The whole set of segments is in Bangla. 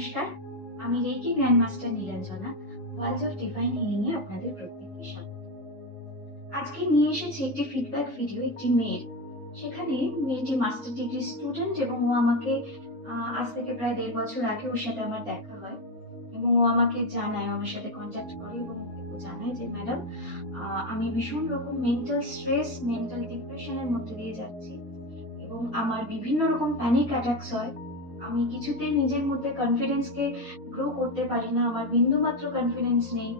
নমস্কার, আমি Reiki grandmaster Neelanjana, world of divine healing এ আপনাদের প্রত্যেককে স্বাগত। আজকে নিয়ে এসেছি একটি ফিডব্যাক ভিডিও একটি মেয়ের। সেখানে মেয়েটি মাস্টার ডিগ্রি স্টুডেন্ট এবং ও আমাকে আজ থেকে প্রায় ১.৫ বছর আগে ওর সাথে আমার দেখা হয় এবং ও আমাকে জানায়, আমার সাথে কনট্যাক্ট করে এবং ও জানায় যে ম্যাডাম আমি ভীষণ রকম মেন্টাল স্ট্রেস, মেন্টাল ডিপ্রেশন এর মধ্যে দিয়ে যাচ্ছি এবং আমার বিভিন্ন রকম প্যানিক অ্যাটাকস হয়। আমি কিছুতেই নিজের মধ্যে কনফিডেন্সকে গ্রো করতে পারি না। আমার বিন্দুমাত্র কনফিডেন্স নেই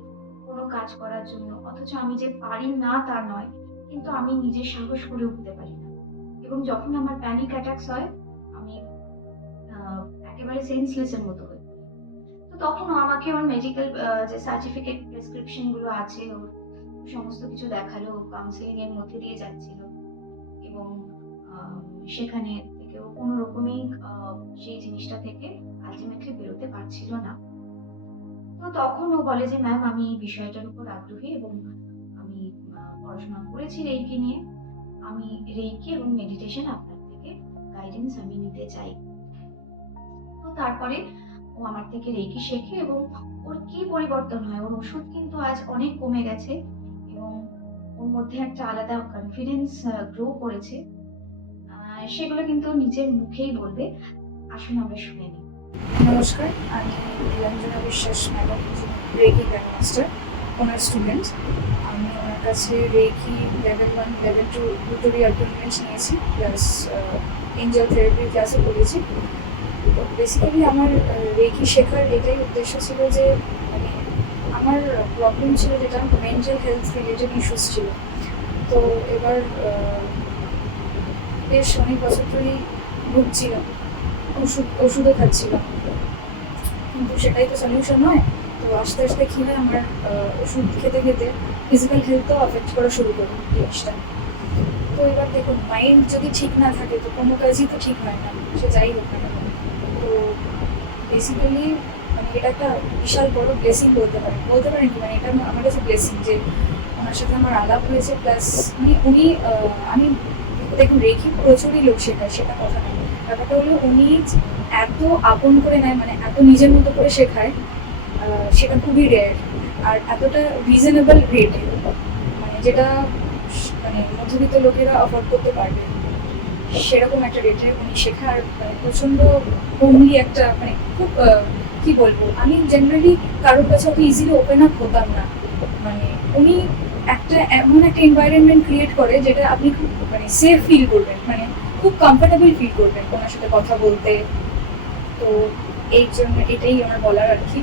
কোনো কাজ করার জন্য। অথচ আমি যে পারি না তা নয়। কিন্তু আমি নিজে সাহস করে উঠতে পারি না। এবং যখন আমার প্যানিক অ্যাটাকস হয়, আমি আ একেবারে সেন্সলেস এর মতো হয়ে পড়ি। তো তখন ও আমাকে ওর মেডিকেল যে সার্টিফিকেট প্রেসক্রিপশন গুলো আছে ওর সমস্ত কিছু দেখালো। কাউন্সেলিং এর মধ্যে দিয়ে যাচ্ছিল। এবং আ সেখানে থেকেও কোনো রকমেই সেই জিনিসটা থেকে আল্টিমেটলি বেরোতে পারছিল না। তো তখন ও বলে যে, "ম্যাম আমি এই বিষয়টার উপর আগ্রহী এবং আমি পড়াশোনা করেছি রেইকি নিয়ে। আমি রেইকি এবং মেডিটেশন আপনার থেকে গাইডেন্স আমি নিতে চাই।" তো তারপরে ও আমার থেকে রেইকি শেখে এবং ওর কি পরিবর্তন হয়? ওর ওষুধ কিন্তু আজ অনেক কমে গেছে এবং ওর মধ্যে একটা আলাদা কনফিডেন্স গ্রো করেছে। আ সেগুলো কিন্তু নিজের মুখেই বলবে। আসুন আমরা শুনে নিই। নমস্কার, আমি নীলাঞ্জনা বিশ্বাস ম্যাডাম, রেকি গ্র্যান্ডমাস্টার, ওনার স্টুডেন্ট। আমি ওনার কাছে রেকি লেভেল 1, লেভেল 2 দুটোরই অ্যাপয়েন্টমেন্টস নিয়েছি, প্লাস এঞ্জেল থেরাপির ক্লাসে করেছি। তো বেসিক্যালি আমার রেকি শেখার এটাই উদ্দেশ্য ছিল যে মানে আমার প্রবলেম ছিল যেটা মেন্টাল হেলথ রিলেটেড ইস্যুস ছিল। তো এবার বেশ অনেক বছর ধরেই ভুগছিলাম, ওষুধও খাচ্ছিলাম, কিন্তু সেটাই তো সলিউশন নয়। তো আস্তে আস্তে কী হয়, আমার ওষুধ খেতে খেতে ফিজিক্যাল হেলথও অ্যাফেক্ট করা শুরু করি জিনিসটা। তো এবার দেখুন, মাইন্ড যদি ঠিক না থাকে তো কোনো কাজই তো ঠিক হয় না, সে যাই হোক না কেন। তো বেসিক্যালি মানে এটা একটা বিশাল বড় ব্লেসিং বলতে পারেন কি, মানে এটা আমার কাছে ব্লেসিং যে ওনার সাথে আমার আলাপ হয়েছে, প্লাস মানে উনি আমি দেখুন রেখি প্রচুরই লোক শেখায়, সেটা কথা নয়। ব্যাপারটা হলো উনি এত আপন করে নেয়, মানে এত নিজের মতো করে শেখায়, সেটা খুবই রেয়ার। আর এতটা রিজনেবল রেটে, মানে যেটা মানে মধ্যবিত্ত লোকেরা অ্যাফোর্ড করতে পারবে, সেরকম একটা রেটে উনি শেখার মানে প্রচণ্ড হোমলি একটা, মানে খুব কী বলবো, আমি জেনারেলি কারোর কাছে অত ইজিলি ওপেন আপ হতাম না। মানে উনি একটা এমন একটা এনভায়রনমেন্ট ক্রিয়েট করে যেটা আপনি খুব মানে সেফ ফিল করবেন, মানে খুব কমফর্টেবল ফিল করবেন ওনার সাথে কথা বলতে। তো এই জন্য এটাই আমার বলার আর কি।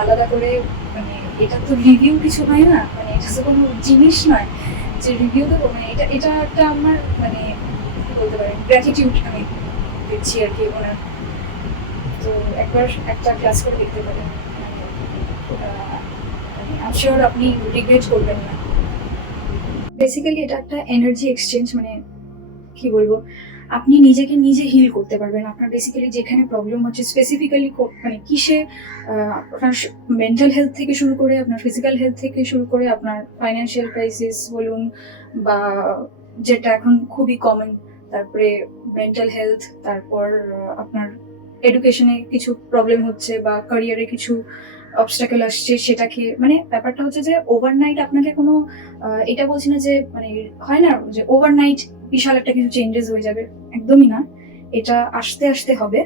আলাদা করে মানে এটা তো রিভিউ কিছু নয় না, মানে এটা তো কোনো জিনিস নয় যে রিভিউ দেবো। মানে এটা এটা একটা আমার মানে কী বলতে পারেন, গ্র্যাটিটিউড আমি দিচ্ছি আর কি ওনার। তো একবার একটা ক্লাস করে দেখতে পারেন, আমি শিওর আপনি রিগ্রেট করবেন না। বেসিক্যালি এটা একটা এনার্জি এক্সচেঞ্জ, মানে কি বলবো, আপনি নিজেকে নিজে হিল করতে পারবেন। আপনার বেসিক্যালি যেখানে প্রবলেম হচ্ছে স্পেসিফিক্যালি মানে কিসে, আপনার মেন্টাল হেলথ থেকে শুরু করে আপনার ফিজিক্যাল হেলথ থেকে শুরু করে আপনার ফাইন্যান্সিয়াল ক্রাইসিস বলুন, বা যেটা এখন খুবই কমন, তারপরে মেন্টাল হেলথ, তারপর আপনার এডুকেশনে কিছু প্রবলেম হচ্ছে বা ক্যারিয়ারে কিছু অবস্টাকেল আসছে, সেটাকে মানে ব্যাপারটা হচ্ছে যে ওভারনাইট আপনাকে কোনো এটা বলছি না যে মানে হয় না যে ওভারনাইট বিশাল একটা কিছু চেঞ্জেস হয়ে যাবে, একদমই না। এটা আস্তে আস্তে হবে।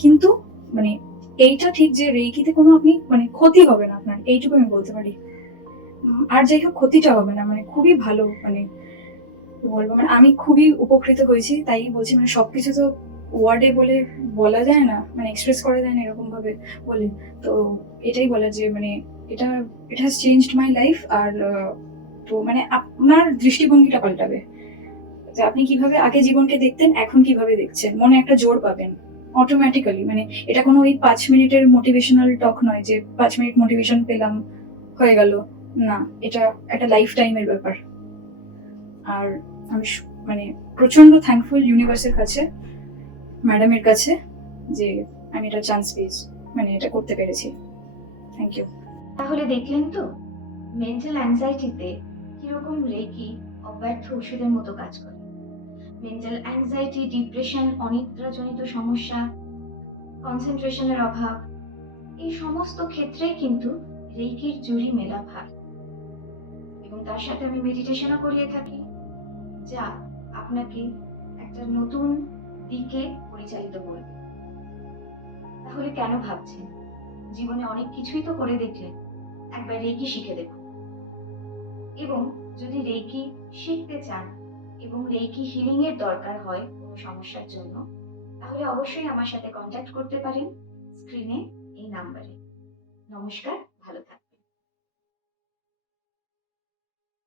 কিন্তু মানে এইটা ঠিক যে রেইকিতে কোনো আপনি মানে ক্ষতি হবে না আপনার, এইটুকু আমি বলতে পারি। আর যাই হোক, ক্ষতিটা হবে না, মানে খুবই ভালো, মানে কি বলবো, মানে আমি খুবই উপকৃত হয়েছি, তাই বলছি। মানে সবকিছু তো ওয়ার্ডে বলে বলা যায় না, মানে এক্সপ্রেস করা যায় না এরকম ভাবে বলে। তো এটাই বলা যে মানে এটা it has changed my life. আর তো মানে আপনার দৃষ্টিভঙ্গিটা পাল্টাবে, যে আপনি কিভাবে আগে জীবনকে দেখতেন, এখন কিভাবে দেখছেন, মনে একটা জোর পাবেন অটোমেটিক্যালি। মানে এটা কোনো ওই 5 মিনিটের মোটিভেশনাল টক নয় যে 5 মিনিট মোটিভেশন পেলাম হয়ে গেল, না, এটা একটা লাইফ টাইমের ব্যাপার। আর আমি মানে প্রচন্ড থ্যাঙ্কফুল ইউনিভার্সের কাছে, ম্যাডামের কাছে, যে আমি এটা চান্স পেয়েছি, মানে এটা করতে পেরেছি। Thank you. তাহলে দেখলেন তো মেন্টাল অ্যাংজাইটিতে কিরকম রেকি অব্যর্থ ওষুধের মতো কাজ করে। মেন্টাল অ্যাংজাইটি, ডিপ্রেশন, অনিদ্রাজনিত সমস্যা, কনসেন্ট্রেশনের অভাব, এই সমস্ত ক্ষেত্রেই কিন্তু রেইকির জুড়ি মেলা ভার। এবং তার সাথে আমি মেডিটেশনও করিয়ে থাকি, যা আপনাকে একটা নতুন দিকে পরিচালিত করবে। তাহলে কেন ভাবছেন? জীবনে অনেক কিছুই তো করে দেখলেন, একবার রেইকি শিখে দেখুন। এবং যদি রেইকি শিখতে চান এবং রেইকি হিলিং এর দরকার হয় কোনো সমস্যার জন্য, তাহলে অবশ্যই আমার সাথে কন্ট্যাক্ট করতে পারেন স্ক্রিনে এই নাম্বারে। নমস্কার।